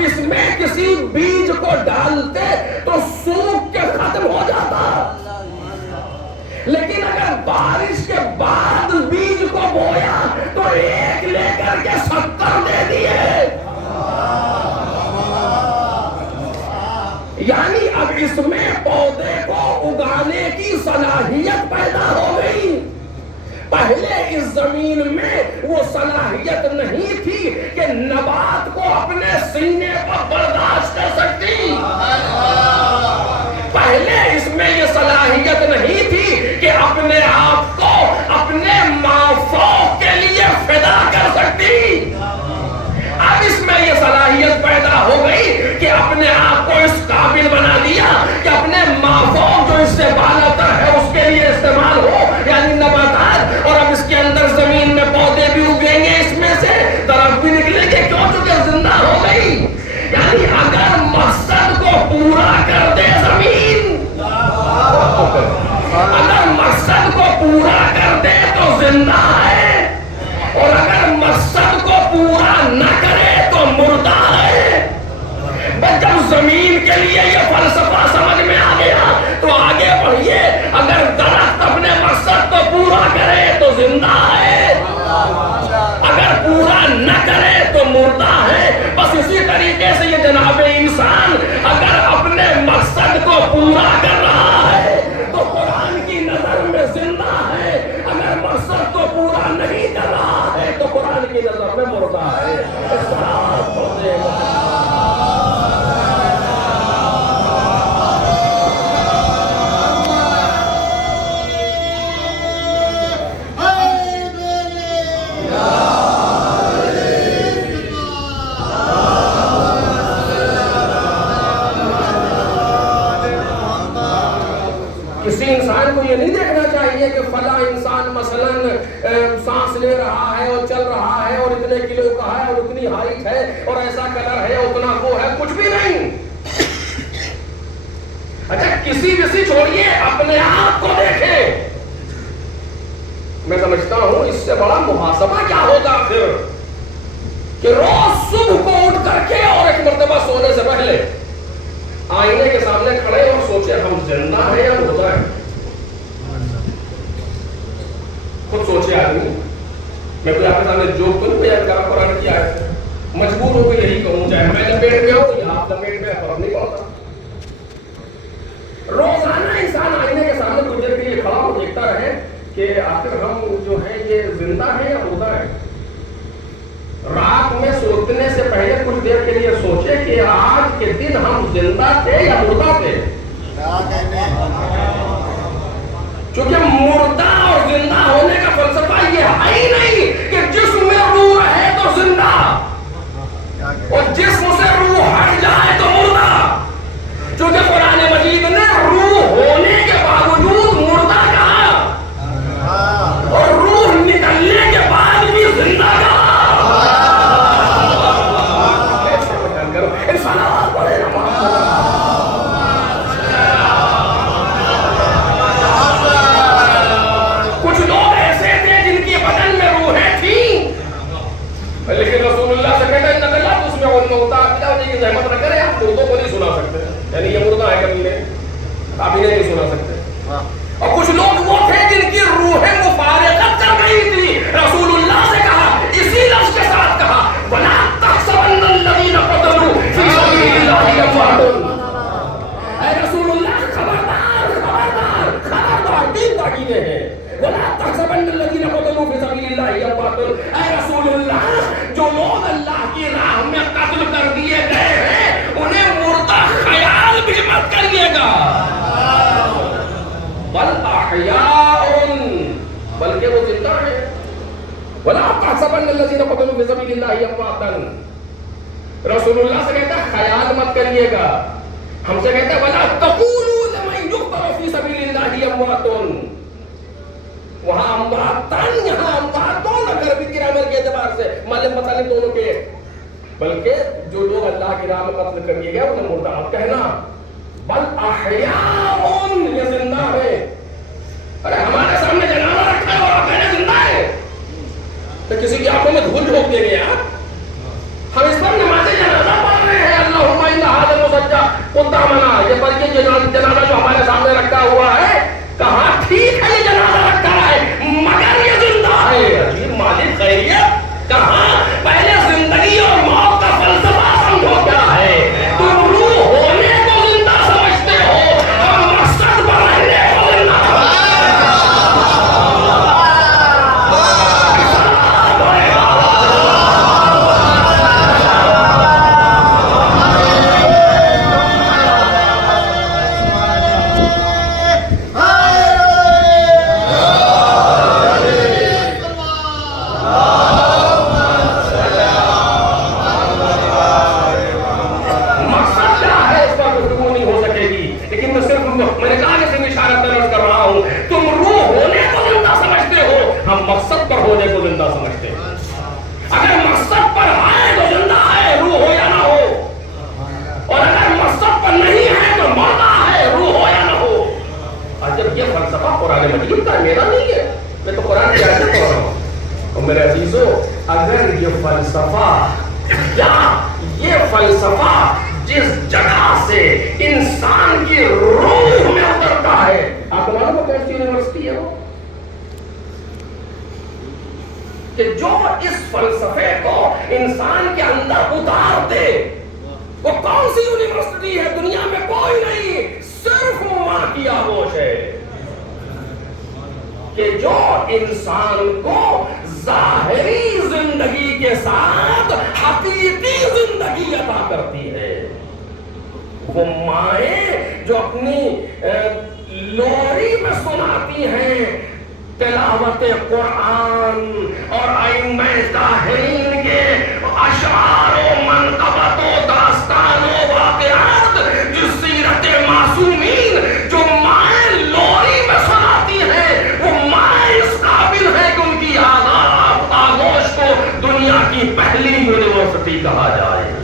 اب اس میں کسی بیج کو ڈالتے تو سوکھ کے ختم ہو جاتا، لیکن اگر بارش کے بعد بیج کو بویا تو ایک لے کر کے 70 دے دیے۔ یعنی اب اس میں پودے کو اگانے کی صلاحیت پیدا ہو گئی۔ پہلے اس زمین میں وہ صلاحیت نہیں تھی کہ نبات کو اپنے سینے پر برداشت کر سکتی، پہلے اس میں یہ صلاحیت نہیں تھی کہ اپنے آپ کو اپنے مافوق کے لیے فدا کر سکتی۔ اب اس میں یہ صلاحیت پیدا ہو گئی کہ اپنے آپ کو اس قابل بنا دیا کہ اپنے مافوق جو اس سے بالاتر ہے اس کے لیے استعمال ہو، یعنی نباتات، اور اب اس کے اندر زمین میں پودے بھی اگیں گے، اس میں سے درخت بھی نکلیں گے، کیوں؟ چونکہ زندہ ہو گئی۔ یعنی اگر مقصد کو پورا کر دے زمین، اگر مقصد کو پورا کر دے تو زندہ ہے، اور اگر مقصد کو پورا نہ کرے تو مردہ ہے۔ بس جب زمین کے لیے یہ فلسفہ سمجھ میں آ گیا تو آگے بڑھیے، اگر درخت اپنے مقصد کو پورا کرے تو زندہ ہے، اگر پورا نہ کرے تو مردہ ہے۔ بس اسی طریقے سے یہ جناب انسان اگر اپنے مقصد کو پورا کر رہا ہے تو قرآن کی نظر میں زندہ ہے، اگر مقصد کو پورا نہیں کر رہا ہے تو قرآن کی نظر میں مردہ ہے۔ کسی انسان کو یہ نہیں دیکھنا چاہیے کہ فلاں انسان مثلاً سانس لے رہا ہے اور چل رہا ہے اور اتنے کلو کا ہے اور اتنی ہائٹ ہے اور ایسا کلر ہے اتنا وہ ہے، کچھ بھی نہیں۔ اچھا کسی چھوڑیے، اپنے آپ کو دیکھے۔ میں سمجھتا ہوں اس سے بڑا محاسبہ کیا ہوگا پھر، کہ روز صبح کو اٹھ کر کے اور ایک مرتبہ سونے سے پہلے آئینے کے سامنے کھڑے اور سوچے ہم زندہ ہیں یا مردہ ہیں۔ خود سوچے آدمی، میں کوئی آپ کے سامنے جوک تو نہیں بیان کر رہا، قرآن کی آیت ہے، مجبور ہو کے یہی کہوں، چاہے میں لپیٹ میں ہوں یا آپ لپیٹ میں، فرق نہیں پڑتا۔ روزانہ انسان آئینے کے سامنے کچھ دیر کے لیے کھڑا ہو دیکھتا رہے کہ آخر ہم جو ہے یہ زندہ ہیں یا مردہ ہیں۔ رات میں سوتنے سے پہلے کچھ دیر کے لیے سوچے کہ آج کے دن ہم زندہ تھے یا مردہ تھے۔ چونکہ مردہ اور زندہ ہونے کا فلسفہ یہ ہے ہی نہیں کہ جسم میں روح ہے تو زندہ اور جسم سے روح ہٹ جائے تو مردہ، چونکہ قرآن مجید نے روح ہونے کے باوجود مردہ کہا اور روح نکلنے کے بعد بھی زندہ کہا۔ کچھ لوگ ایسے تھے جن کی بدن میں روحیں تھیں، لیکن رسول اللہ سے کہتے ہیں نقلہ اس میں وہ ہوتا ہے، زحمت نہ کرے، آپ مردوں کو نہیں سنا سکتے، یعنی یہ مردہ ہے کبھی نے آپ انہیں نہیں سنا سکتے۔ اور کچھ لوگ وہ تھے جن کی روحیں مفارقت کر گئی تھی، رسول اللہ سے کہا، اسی لفظ کے ساتھ کہا، وَلَا تَحْسَبَنَّ الَّذِينَ قَتَلُوا فِي سَبِيلِ اللَّهِ أَمْوَاتٌ۔ اے رسول اللہ خبردار خبردار خبردار، تین تاکیدیں ہیں، وَلَا تَحْسَبَنَّ الَّذِينَ قَتَلُوا فِي سَبِيلِ اللَّهِ أَمْوَاتٌ۔ اے رسول اللہ جو لوگ اللہ کی راہ میں قتل کر دیے گئے ہیں انہیں مردہ خیال بھی مت کریے گا، بل احیاء، بلکہ وہ زندہ ہے۔ وَلَا تَحْسَبَنَّ الَّذِينَ قَتَلُوا فِي سَبِيلِ اللَّهِ أَمْوَاتًا۔ رسول اللہ سے کہتا ہے خیال مت کریے گا، ہم سے کہتا ہے وَلَا تَقُولُوا لَمَن يُقْتَلُ فِي سَبِيلِ اللَّهِ أَمْوَاتٌ۔ وہاں امواتن، یہاں امواتوں، اگر بھی گرامر کے اعتبار سے مالک مسالے دونوں کے، بلکہ جو لوگ اللہ کی راہ میں قتل کر دیے گئے انہیں مردہ مت کہنا، بل احیاء، یہ زندہ ہے۔ ارے ہمارے سامنے جنازہ رکھا ہے اور آپ کہنے زندہ ہے، تو کسی کی آنکھوں میں دھول جھونک دیں گے آپ؟ ہم اس پر نماز جنازہ پڑھ رہے ہیں، فلسفہ جس جگہ سے انسان کی روح میں اترتا ہے، آپ کو معلوم ہے کون سی یونیورسٹی ہے وہ؟ کہ جو اس فلسفے کو انسان کے اندر اتار دے، وہ کون سی یونیورسٹی ہے؟ دنیا میں کوئی نہیں، صرف ماں کی آغوش ہے، کہ جو انسان کو ظاہری زندگی کے ساتھ حقیقی زندگی عطا کرتی ہے۔ وہ مائیں جو اپنی لوری میں سناتی ہیں تلاوت قرآن اور ائمہ طاہرین کے اشعار و منقبت و داستان و واقعات، جو سیرت معصومین جو مائیں لوری میں سناتی ہیں، وہ مائیں اس قابل ہے کہ ان کی آغوش کو دنیا کی پہلی یونیورسٹی کہا جائے۔